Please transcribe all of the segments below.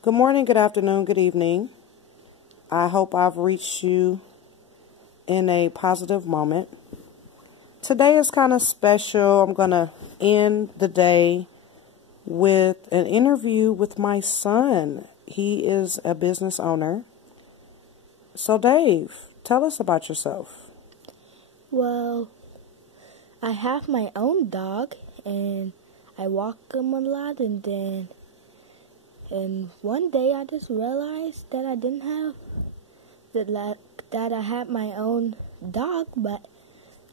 Good morning, good afternoon, good evening. I hope I've reached you in a positive moment. Today is kind of special. I'm going to end the day with an interview with my son. He is a business owner. So, Dave, tell us about yourself. Well, I have my own dog, and I walk him a lot, and one day I just realized that I didn't have that I had my own dog, but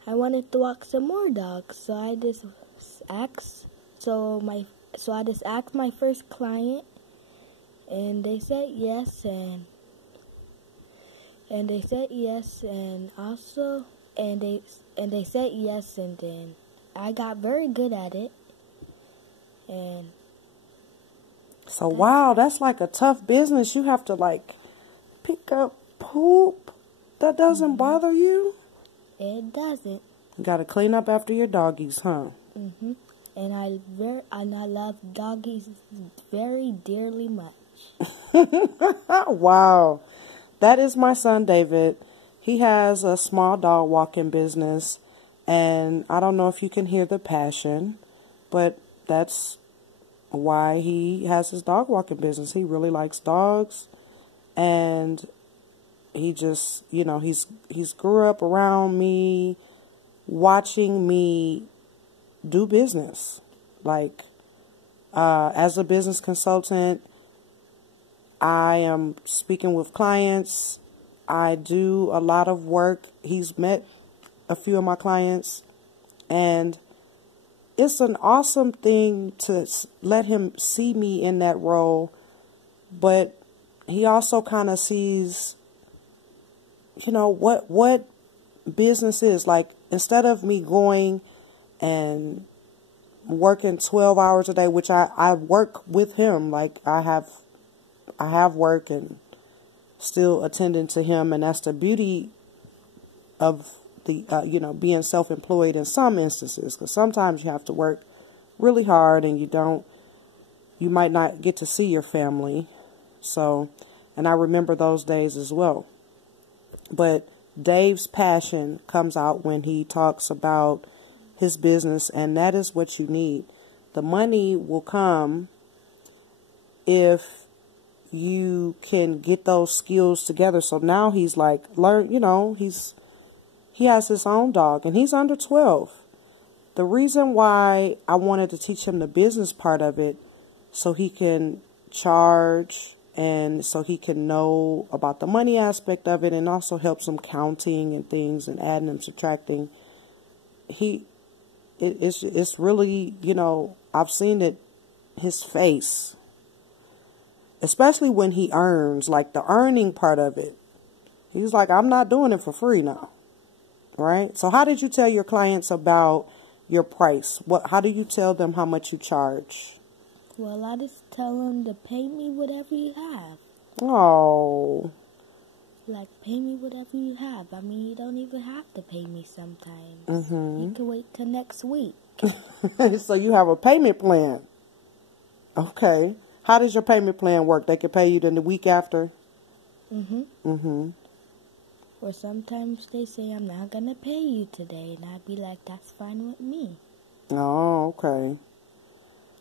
I wanted to walk some more dogs. So I just asked. So I just asked my first client, and they said yes, and they said yes, and also and they said yes, and then I got very good at it, and. So, wow, that's like a tough business. You have to pick up poop. That doesn't bother you? It doesn't. You got to clean up after your doggies, huh? And I love doggies very dearly much. Wow. That is my son, David. He has a small dog walking business, and I don't know if you can hear the passion, but that's why he has his dog walking business. He really likes dogs, and he just, he's grew up around me, watching me do business. As a business consultant, I am speaking with clients. I do a lot of work. He's met a few of my clients, and it's an awesome thing to let him see me in that role, but he also kind of sees, what business is. Like, instead of me going and working 12 hours a day, which I work with him, like I have work and still attending to him, and that's the beauty of the being self-employed in some instances, because sometimes you have to work really hard and you might not get to see your family. So, and I remember those days as well. But Dave's passion comes out when he talks about his business, and that is what you need. The money will come if you can get those skills together. So now he's he has his own dog, and he's under 12. The reason why I wanted to teach him the business part of it, so he can charge and so he can know about the money aspect of it, and also helps him counting and things and adding and subtracting. It's really, I've seen it, his face, especially when he earns, like the earning part of it. He's like, I'm not doing it for free now. Right? So how did you tell your clients about your price? How do you tell them how much you charge? Well, I just tell them to pay me whatever you have. Oh. Like, pay me whatever you have. I mean, you don't even have to pay me sometimes. You can wait till next week. So you have a payment plan. Okay. How does your payment plan work? They can pay you then the week after? Or sometimes they say, I'm not going to pay you today. And I'd be like, that's fine with me. Oh, okay.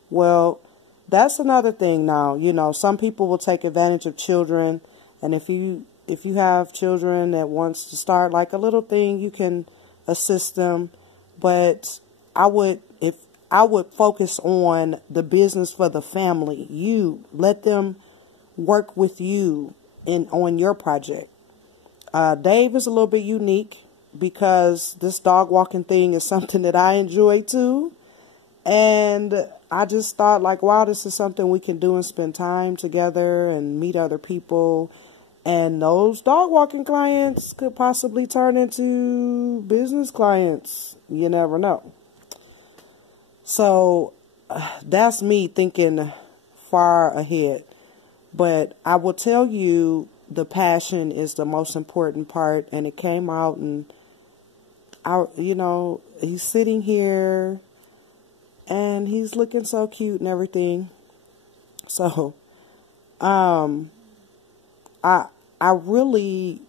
Well, that's another thing now. Some people will take advantage of children. And if you have children that wants to start like a little thing, you can assist them. But I would focus on the business for the family. You let them work with you on your project. Dave is a little bit unique because this dog walking thing is something that I enjoy too. And I just thought wow, this is something we can do and spend time together and meet other people. And those dog walking clients could possibly turn into business clients. You never know. So that's me thinking far ahead. But I will tell you, the passion is the most important part, and it came out, and he's sitting here and he's looking so cute and everything. So Um, I I really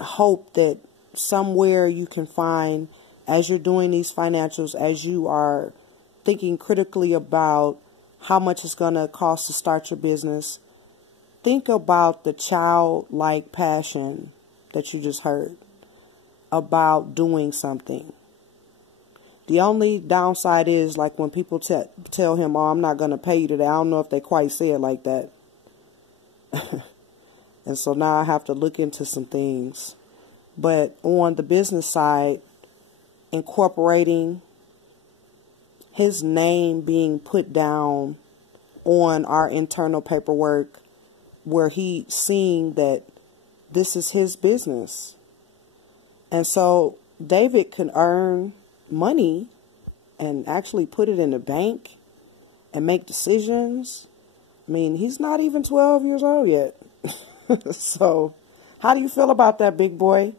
hope that somewhere you can find, as you're doing these financials, as you are thinking critically about how much it's going to cost to start your business, think about the childlike passion that you just heard about doing something. The only downside is, like, when people tell him, oh, I'm not going to pay you today. I don't know if they quite say it like that. And so now I have to look into some things. But on the business side, incorporating his name being put down on our internal paperwork, where he seeing that this is his business. And so David can earn money and actually put it in the bank and make decisions. I mean, he's not even 12 years old yet. So, how do you feel about that, big boy?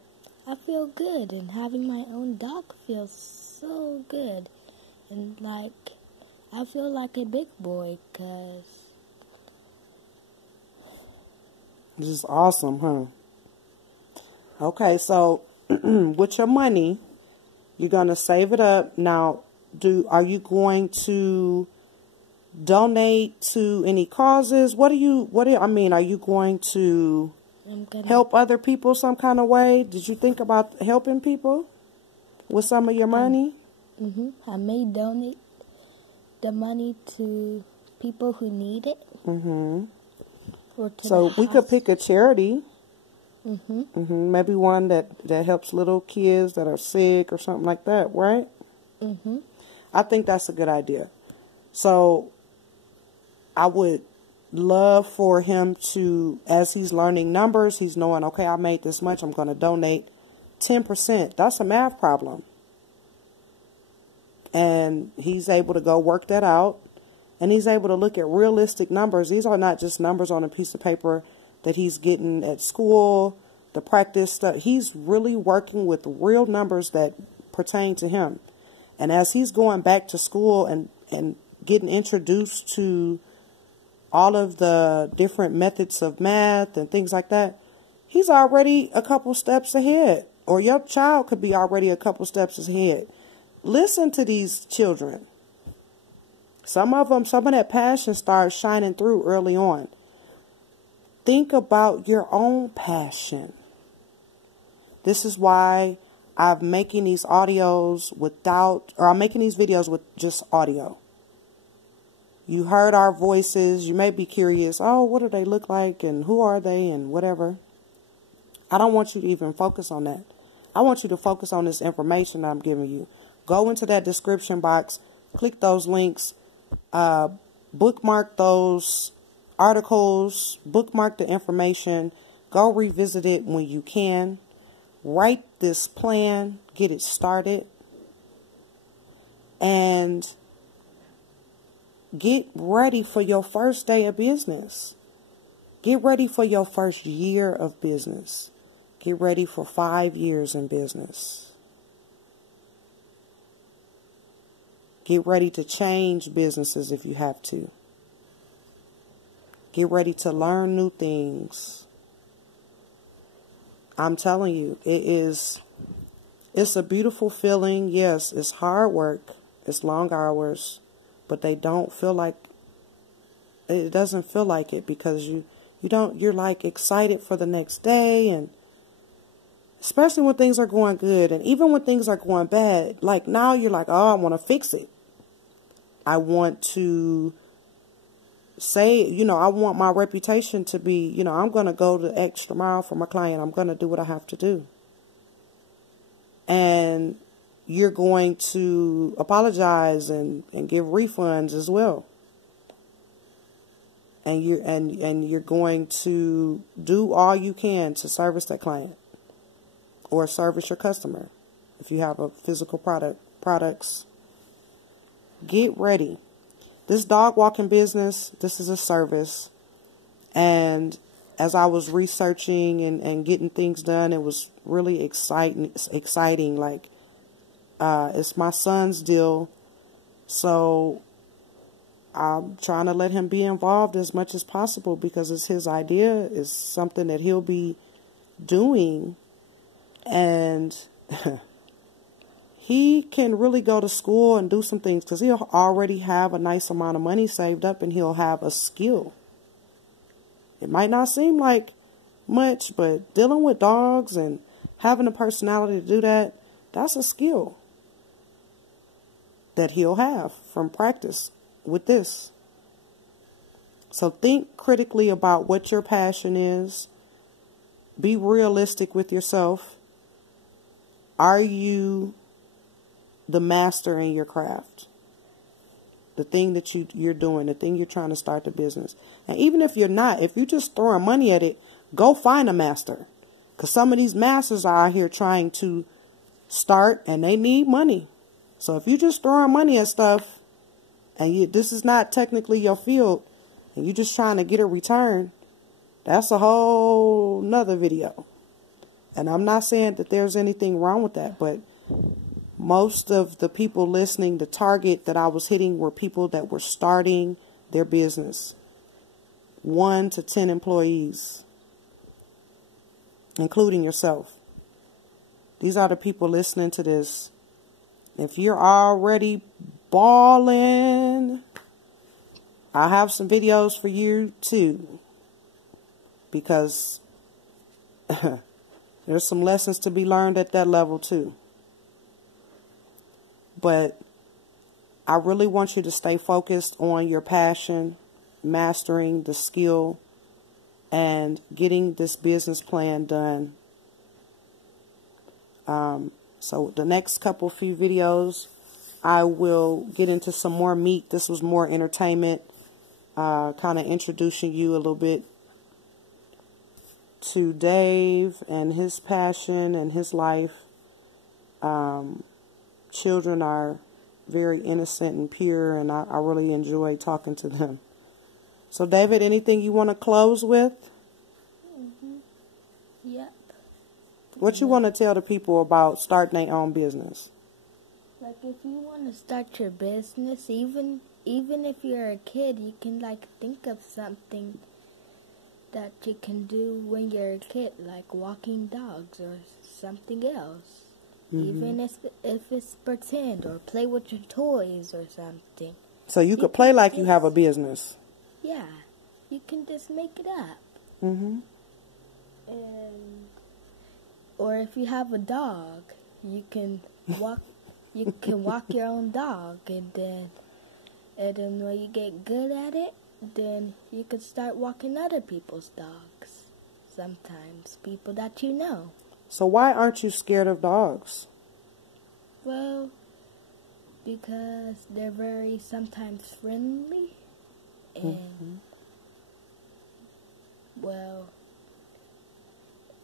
I feel good, and having my own dog feels so good. And, like, I feel like a big boy, because this is awesome, huh? Okay, so with your money, you're going to save it up. Now, are you going to donate to any causes? Are you going to help other people some kind of way? Did you think about helping people with some of your money? I may donate the money to people who need it. Or to So we could pick a charity. Maybe one that helps little kids that are sick or something like that, right? I think that's a good idea. So I would love for him to, as he's learning numbers, he's knowing, okay, I made this much, I'm going to donate 10%. That's a math problem. And he's able to go work that out. And he's able to look at realistic numbers. These are not just numbers on a piece of paper that he's getting at school, the practice stuff. He's really working with real numbers that pertain to him. And as he's going back to school and getting introduced to all of the different methods of math and things like that, he's already a couple steps ahead. Or your child could be already a couple steps ahead. Listen to these children. Some of that passion starts shining through early on. Think about your own passion. This is why I'm making these videos with just audio. You heard our voices. You may be curious, oh, what do they look like and who are they and whatever. I don't want you to even focus on that. I want you to focus on this information that I'm giving you. Go into that description box, click those links, bookmark those articles, bookmark the information, go revisit it when you can. Write this plan, get it started, and get ready for your first day of business. Get ready for your first year of business. Get ready for 5 years in business. Get ready to change businesses if you have to. Get ready to learn new things. I'm telling you, it's a beautiful feeling. Yes, it's hard work. It's long hours, but it doesn't feel like it because you're like excited for the next day, and especially when things are going good, and even when things are going bad, like now you're like, oh, I want to fix it. I want to say, I want my reputation to be, I'm going to go the extra mile for my client. I'm going to do what I have to do. And you're going to apologize and give refunds as well. And you're going to do all you can to service that client or service your customer. If you have a physical products, get ready. This dog walking business, this is a service. And as I was researching and getting things done, it was really exciting. Like, it's my son's deal. So I'm trying to let him be involved as much as possible because it's his idea. It's something that he'll be doing. And he can really go to school and do some things because he'll already have a nice amount of money saved up and he'll have a skill. It might not seem like much, but dealing with dogs and having a personality to do that, that's a skill that he'll have from practice with this. So think critically about what your passion is. Be realistic with yourself. Are you the master in your craft? The thing that you're doing, the thing you're trying to start the business. And even if you're not, if you're just throwing money at it, go find a master. Because some of these masters are out here trying to start and they need money. So if you're just throwing money at stuff and this is not technically your field and you're just trying to get a return, that's a whole nother video. And I'm not saying that there's anything wrong with that, but most of the people listening, the target that I was hitting were people that were starting their business. 1 to 10 employees, including yourself. These are the people listening to this. If you're already balling, I have some videos for you too. Because there's some lessons to be learned at that level too. But I really want you to stay focused on your passion, mastering the skill, and getting this business plan done. So the next few videos, I will get into some more meat. This was more entertainment, kind of introducing you a little bit to Dave and his passion and his life. Children are very innocent and pure, and I really enjoy talking to them. So, David, anything you want to close with? Yep. What you want to tell the people about starting their own business? Like, if you want to start your business, even if you're a kid, you can, like, think of something that you can do when you're a kid, like walking dogs or something else. Even if it's pretend or play with your toys or something. So you could play like you have a business. Yeah, you can just make it up. Or if you have a dog, you can walk. You can walk your own dog, and then when you get good at it, then you could start walking other people's dogs. Sometimes people that you know. So why aren't you scared of dogs? Well, because they're very sometimes friendly, and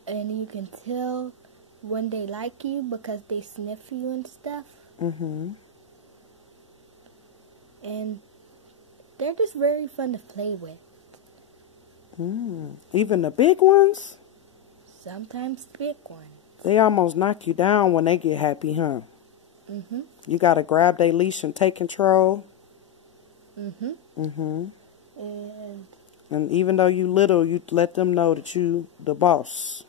and you can tell when they like you because they sniff you and stuff. And they're just very fun to play with. Even the big ones? Sometimes big ones. They almost knock you down when they get happy, huh? You got to grab their leash and take control. And even though you little, you let them know that you the boss.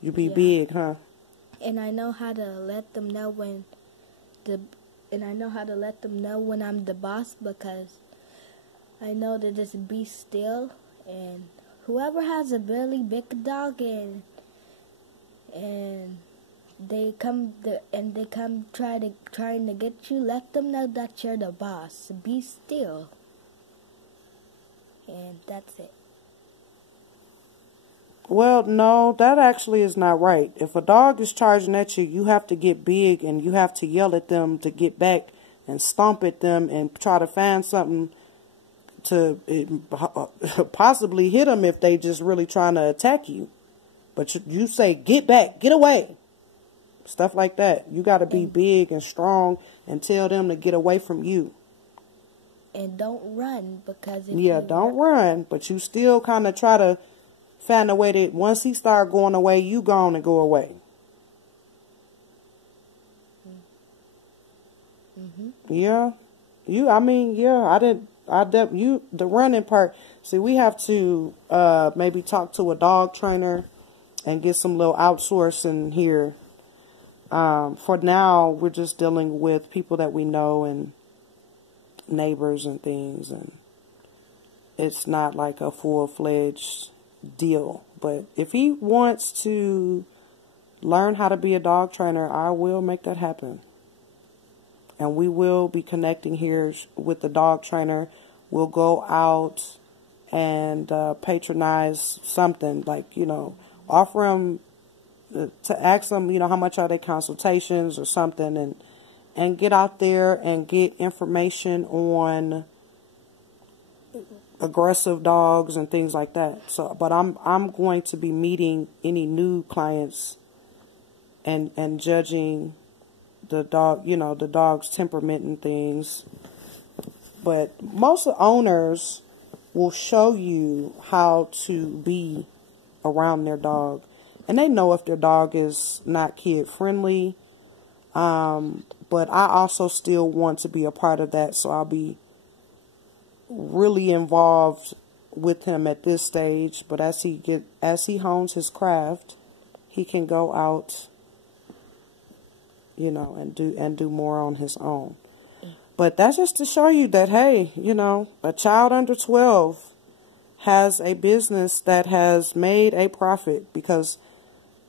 You be big, huh? And I know how to let them know when I'm the boss, because I know to just be still, and whoever has a really big dog and they come trying to get you, let them know that you're the boss. Be still. And that's it. Well, no, that actually is not right. If a dog is charging at you, you have to get big and you have to yell at them to get back and stomp at them and try to find something to possibly hit them if they just really trying to attack you. But you say, get back, get away. Stuff like that. You got to be big and strong and tell them to get away from you. And don't run, because don't run, but you still kind of try to find a way that once he start going away, you gone and go away. Yeah. The running part. See, we have to maybe talk to a dog trainer and get some little outsourcing here. For now, we're just dealing with people that we know and neighbors and things, and it's not like a full-fledged deal. But if he wants to learn how to be a dog trainer, I will make that happen. And we will be connecting here with the dog trainer. We'll go out and patronize something, like, offer them, to ask them, how much are they consultations or something, and get out there and get information on aggressive dogs and things like that. So, but I'm going to be meeting any new clients and judging the dog, the dog's temperament and things. But most owners will show you how to be around their dog, and they know if their dog is not kid friendly. But I also still want to be a part of that, so I'll be really involved with him at this stage. But as he hones his craft, he can go out, and do more on his own. But that's just to show you that, hey, a child under 12 has a business that has made a profit, because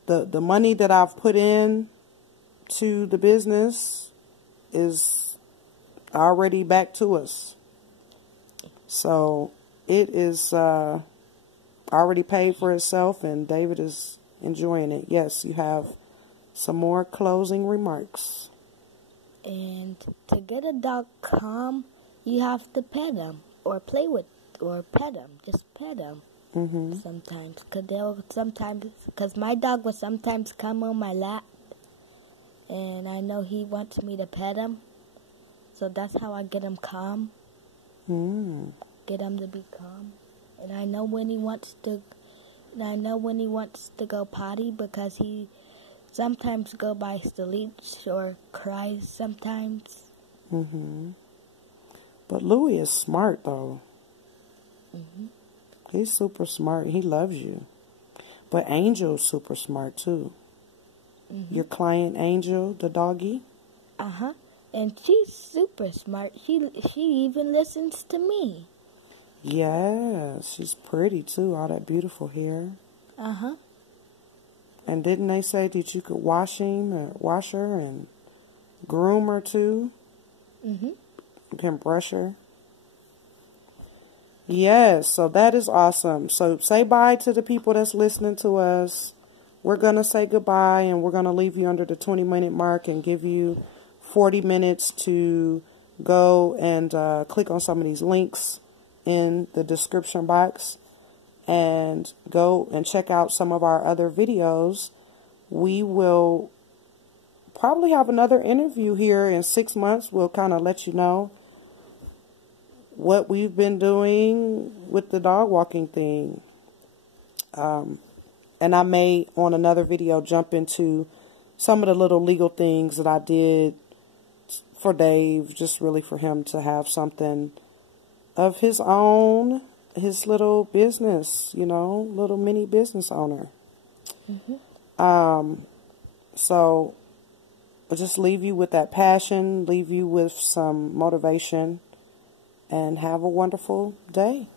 the money that I've put in to the business is already back to us. So it is already paid for itself, and David is enjoying it. Yes, you have some more closing remarks. And to get a dog calm, you have to pet him or play with or pet him. Just pet him. Mm-hmm. Sometimes, because my dog will sometimes come on my lap, and I know he wants me to pet him, so that's how I get him calm. Get him to be calm, and I know when he wants to. And I know when he wants to go potty, because he sometimes go by sleeps or cries sometimes. But Louis is smart, though. Mm-hmm. He's super smart. He loves you. But Angel's super smart, too. Mm-hmm. Your client, Angel, the doggy? Uh-huh. And she's super smart. She even listens to me. Yeah, she's pretty, too. All that beautiful hair. Uh-huh. And didn't they say that you could wash her and groom her, too? Mm-hmm. You can brush her. Yes, so that is awesome. So say bye to the people that's listening to us. We're going to say goodbye, and we're going to leave you under the 20-minute mark and give you 40 minutes to go and click on some of these links in the description box and go and check out some of our other videos. We will probably have another interview here in 6 months. We'll kind of let you know what we've been doing with the dog walking thing. And I may, on another video, jump into some of the little legal things that I did for Dave, just really for him to have something of his own, his little business, little mini business owner. Mm-hmm. So I'll just leave you with that passion, leave you with some motivation, and have a wonderful day.